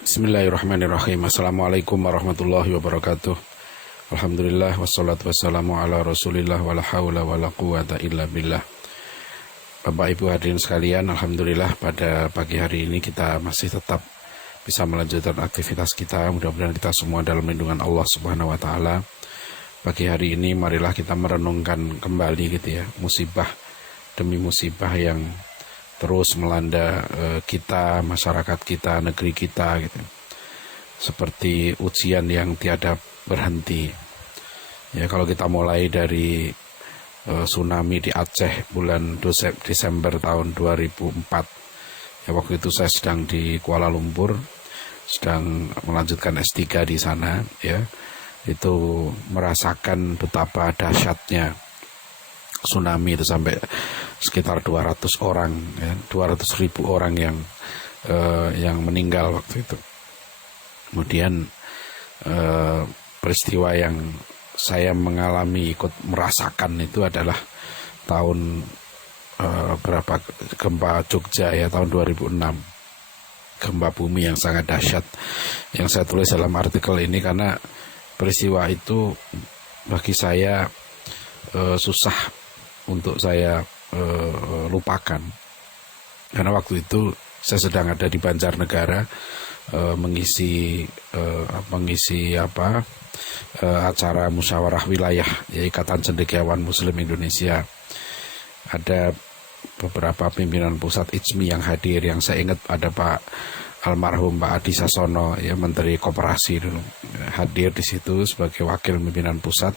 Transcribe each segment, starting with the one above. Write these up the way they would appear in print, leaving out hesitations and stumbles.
Bismillahirrahmanirrahim. Assalamualaikum warahmatullahi wabarakatuh. Alhamdulillah wassalatu wassalamu ala rasulillah wala hawla wala quwata illa billah. Bapak Ibu hadirin sekalian, alhamdulillah pada pagi hari ini kita masih tetap bisa melanjutkan aktivitas kita. Mudah-mudahan kita semua dalam lindungan Allah Subhanahu wa taala. Pagi hari ini marilah kita merenungkan kembali gitu ya, musibah demi musibah yang terus melanda kita, masyarakat kita, negeri kita gitu. Seperti ujian yang tiada berhenti. Ya, kalau kita mulai dari tsunami di Aceh bulan Desember tahun 2004. Ya, waktu itu saya sedang di Kuala Lumpur, sedang melanjutkan S3 di sana ya. Itu merasakan betapa dahsyatnya tsunami itu, sampai sekitar 200 orang ya, 200.000 orang yang meninggal waktu itu. Kemudian peristiwa yang saya mengalami, ikut merasakan itu adalah tahun berapa, gempa Jogja ya, tahun 2006. Gempa bumi yang sangat dahsyat yang saya tulis dalam artikel ini karena peristiwa itu bagi saya susah untuk saya lupakan, karena waktu itu saya sedang ada di Banjarnegara mengisi acara musyawarah wilayah ya, Ikatan Cendekiawan Muslim Indonesia. Ada beberapa pimpinan pusat IJMI yang hadir, yang saya ingat ada Pak almarhum Pak Adi Sasono ya, Menteri Koperasi dulu, hadir di situ sebagai wakil pimpinan pusat.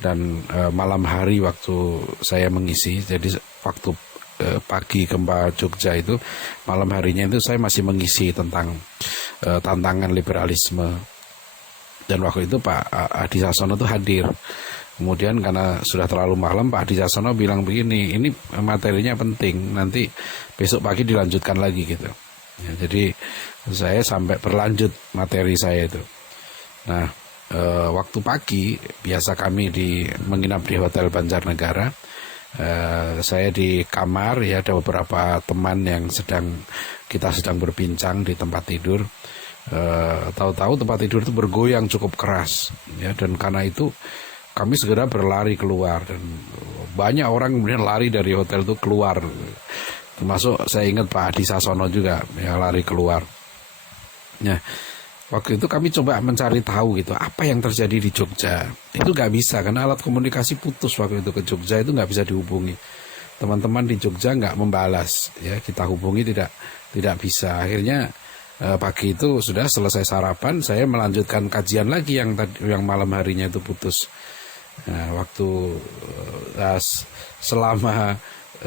Dan malam hari waktu saya mengisi, jadi waktu pagi gempa Jogja itu, malam harinya itu saya masih mengisi tentang tantangan liberalisme. Dan waktu itu Pak Adi Sasono itu hadir. Kemudian karena sudah terlalu malam, Pak Adi Sasono bilang begini, ini materinya penting, nanti besok pagi dilanjutkan lagi gitu. Ya, jadi saya sampai berlanjut materi saya itu. Nah, waktu pagi biasa kami menginap di Hotel Banjarnegara. Saya di kamar ya, ada beberapa teman yang kita sedang berbincang di tempat tidur. Tahu-tahu tempat tidur itu bergoyang cukup keras ya, dan karena itu kami segera berlari keluar, dan banyak orang kemudian lari dari hotel itu keluar, termasuk saya ingat Pak Adi Sasono juga ya, lari keluar. Nah, waktu itu kami coba mencari tahu gitu, apa yang terjadi di Jogja. Itu nggak bisa, karena alat komunikasi putus waktu itu ke Jogja, itu nggak bisa dihubungi. Teman-teman di Jogja nggak membalas, ya kita hubungi tidak bisa. Akhirnya pagi itu sudah selesai sarapan, saya melanjutkan kajian lagi yang malam harinya itu putus. Nah, waktu selama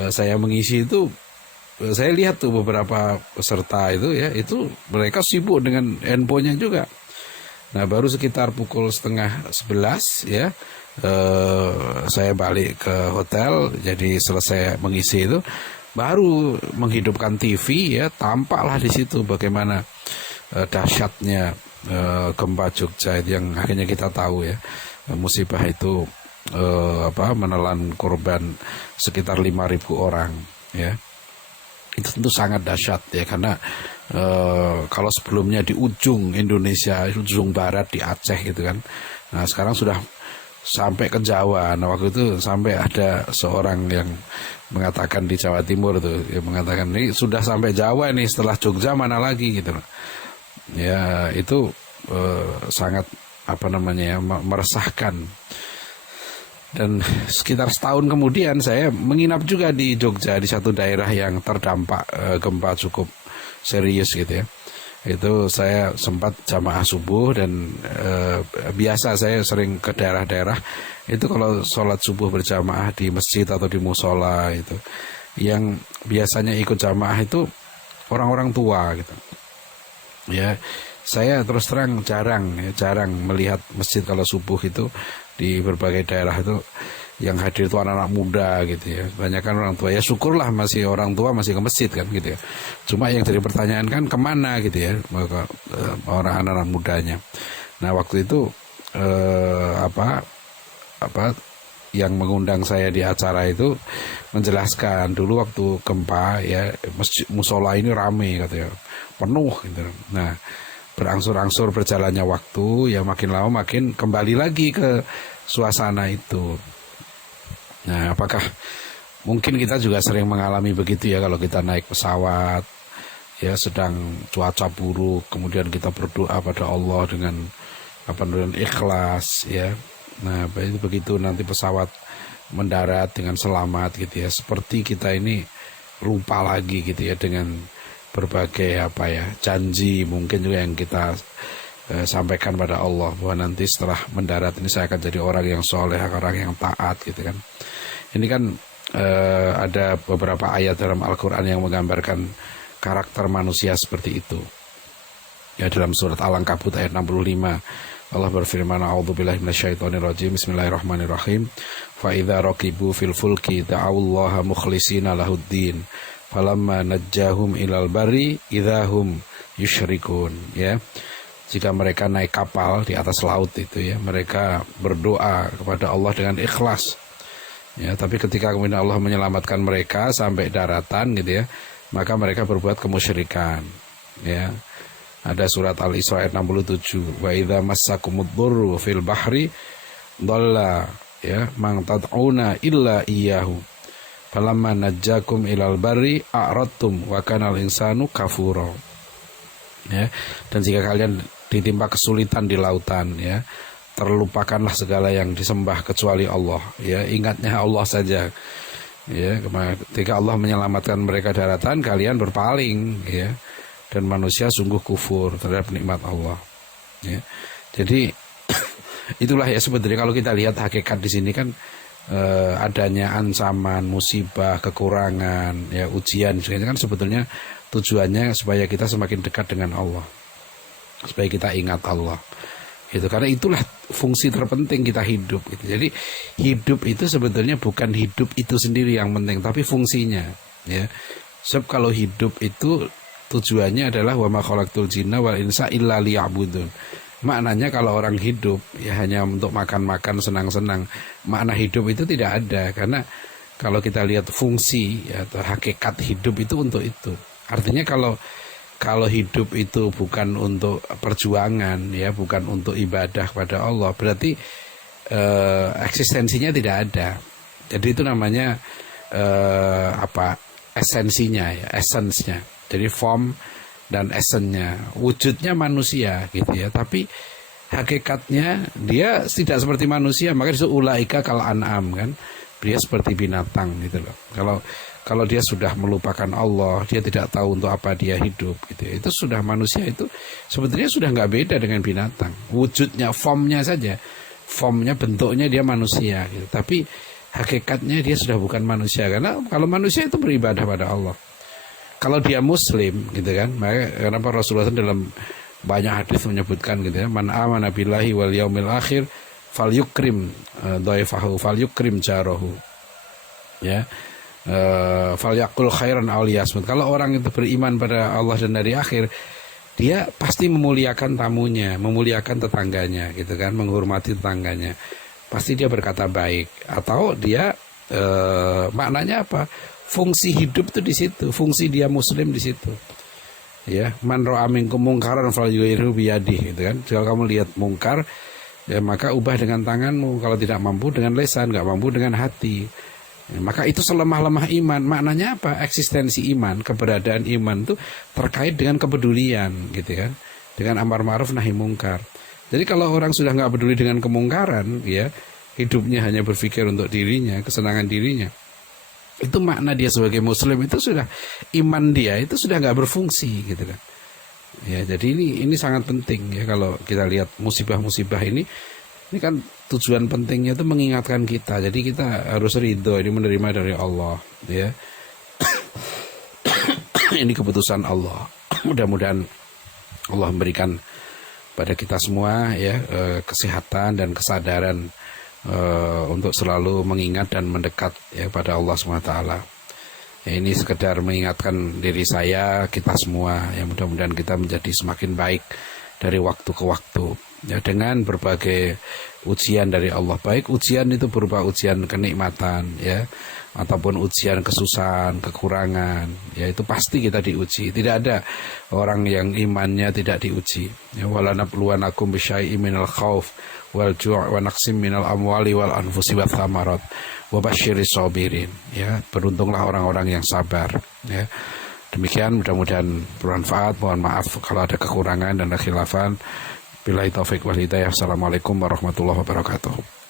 saya mengisi itu, saya lihat tuh beberapa peserta itu ya, itu mereka sibuk dengan handphonenya juga. Nah, baru sekitar pukul 10:30 ya, saya balik ke hotel, jadi selesai mengisi itu, baru menghidupkan TV ya, tampaklah di situ bagaimana dahsyatnya gempa Jogja itu, yang akhirnya kita tahu ya, musibah itu menelan korban sekitar 5.000 orang ya. Itu tentu sangat dahsyat ya, karena kalau sebelumnya di ujung Indonesia, ujung barat di Aceh gitu kan, nah sekarang sudah sampai ke Jawa. Nah, waktu itu sampai ada seorang yang mengatakan di Jawa Timur tuh, yang mengatakan ini sudah sampai Jawa nih, setelah Jogja mana lagi gitu. Ya itu sangat meresahkan. Dan sekitar setahun kemudian saya menginap juga di Jogja, di satu daerah yang terdampak gempa cukup serius gitu ya. Itu saya sempat jamaah subuh, dan biasa saya sering ke daerah-daerah itu kalau sholat subuh berjamaah di masjid atau di musola itu, yang biasanya ikut jamaah itu orang-orang tua gitu ya. Saya terus terang jarang melihat masjid kalau subuh itu. Di berbagai daerah itu yang hadir itu anak-anak muda gitu ya, banyak kan orang tua. Ya syukurlah masih orang tua masih ke masjid kan gitu ya. Cuma yang jadi pertanyaan kan kemana gitu ya orang anak-anak mudanya. Nah, waktu itu yang mengundang saya di acara itu menjelaskan dulu waktu gempa ya, masjid musola ini rame katanya, penuh gitu. Nah, berangsur-angsur berjalannya waktu, ya makin lama makin kembali lagi ke suasana itu. Nah, apakah mungkin kita juga sering mengalami begitu ya, kalau kita naik pesawat, ya sedang cuaca buruk, kemudian kita berdoa pada Allah dengan ikhlas, ya. Nah, begitu nanti pesawat mendarat dengan selamat gitu ya, seperti kita ini lupa lagi gitu ya dengan berbagai janji mungkin juga yang kita sampaikan pada Allah, bahwa nanti setelah mendarat ini saya akan jadi orang yang soleh, orang yang taat gitu kan. Ini kan ada beberapa ayat dalam Al-Quran yang menggambarkan karakter manusia seperti itu. Ya, dalam surat Al-Ankabut ayat 65 Allah berfirman, a'udzubillahi minasyaitonirrajim, bismillahirrahmanirrahim, fa idza raqibu fil fulki da'awullaha mukhlishina lahuddin falamma najjahum ilal bari idahum yusyrikun. Ya, jika mereka naik kapal di atas laut itu ya, mereka berdoa kepada Allah dengan ikhlas. Ya, tapi ketika kemudian Allah menyelamatkan mereka sampai daratan gitu ya, maka mereka berbuat kemusyrikan. Ya, ada surat Al-Isra ayat 67, wa idza massakumud-dhurru fil bahri dhalla ya man tad'una illa iyyahu falamma najjakum ilal barri a'radtum wa kanal insanu kafura. Ya, dan jika kalian ditimpa kesulitan di lautan ya, terlupakanlah segala yang disembah kecuali Allah, ya, ingatnya Allah saja. Ya, ketika Allah menyelamatkan mereka daratan, kalian berpaling ya, dan manusia sungguh kufur terhadap nikmat Allah. Ya. Jadi itulah ya sebenarnya kalau kita lihat hakikat di sini kan adanya ancaman, musibah, kekurangan, ya ujian, kan sebetulnya tujuannya supaya kita semakin dekat dengan Allah, supaya kita ingat Allah. Gitu, karena itulah fungsi terpenting kita hidup. Gitu. Jadi hidup itu sebetulnya bukan hidup itu sendiri yang penting, tapi fungsinya. Ya, sebab kalau hidup itu tujuannya adalah wa ma khalaqtul jinna wal insa illa liya'budun. Maknanya kalau orang hidup ya hanya untuk makan-makan, senang-senang, makna hidup itu tidak ada. Karena kalau kita lihat fungsi ya, atau hakikat hidup itu untuk itu. Artinya kalau hidup itu bukan untuk perjuangan ya, bukan untuk ibadah pada Allah, berarti eksistensinya tidak ada. Jadi itu namanya esensinya ya, esensnya. Jadi form dan esennya, wujudnya manusia gitu ya, tapi hakikatnya dia tidak seperti manusia, maka disebut ulaika kal an'am kan, dia seperti binatang gitu loh. Kalau dia sudah melupakan Allah, dia tidak tahu untuk apa dia hidup gitu ya, itu sudah manusia itu sebetulnya sudah nggak beda dengan binatang. Wujudnya, formnya saja, formnya, bentuknya dia manusia gitu, tapi hakikatnya dia sudah bukan manusia, karena kalau manusia itu beribadah pada Allah. Kalau dia muslim gitu kan, maka kenapa Rasulullah dalam banyak hadis menyebutkan gitu ya, man amana billahi wal yaumil akhir falyukrim dhaifahu falyukrim jarahu. Ya. Falyaqul khairan aw liyasmut. Kalau orang itu beriman pada Allah dan hari akhir, dia pasti memuliakan tamunya, memuliakan tetangganya gitu kan, menghormati tetangganya. Pasti dia berkata baik, atau dia maknanya apa? Fungsi hidup itu di situ, fungsi dia muslim di situ. Ya, man ra'a minkum mungkaran falyughayyirhu biyadihi gitu kan. Kalau kamu lihat mungkar, ya maka ubah dengan tanganmu. Kalau tidak mampu dengan lisan, enggak mampu dengan hati. Ya, maka itu selemah-lemah iman. Maknanya apa? Eksistensi iman, keberadaan iman itu terkait dengan kepedulian gitu kan. Dengan amar ma'ruf nahi mungkar. Jadi kalau orang sudah enggak peduli dengan kemungkaran, ya, hidupnya hanya berpikir untuk dirinya, kesenangan dirinya, itu makna dia sebagai muslim itu sudah, iman dia itu sudah nggak berfungsi gitu kan. Ya, jadi ini sangat penting ya, kalau kita lihat musibah-musibah ini kan tujuan pentingnya itu mengingatkan kita. Jadi kita harus ridho, ini menerima dari Allah ya. Ini keputusan Allah. Mudah-mudahan Allah memberikan pada kita semua ya kesehatan dan kesadaran untuk selalu mengingat dan mendekat ya pada Allah SWT. Ya, ini sekedar mengingatkan diri saya, kita semua ya, mudah-mudahan kita menjadi semakin baik dari waktu ke waktu ya, dengan berbagai ujian dari Allah. Baik ujian itu berupa ujian kenikmatan ya, ataupun ujian, kesusahan, kekurangan, ya itu pasti kita diuji. Tidak ada orang yang imannya tidak diuji. Ya, walanabluwanakum bisyai'im minal khauf wal ju' wa naqsim minal amwali wal anfusi wath thamarat wa basyiris sabirin. Ya, beruntunglah orang-orang yang sabar. Ya. Demikian, mudah-mudahan bermanfaat. Mohon maaf kalau ada kekurangan dan kekhilafan. Billahi taufik wal hidayah. Assalamualaikum warahmatullahi wabarakatuh.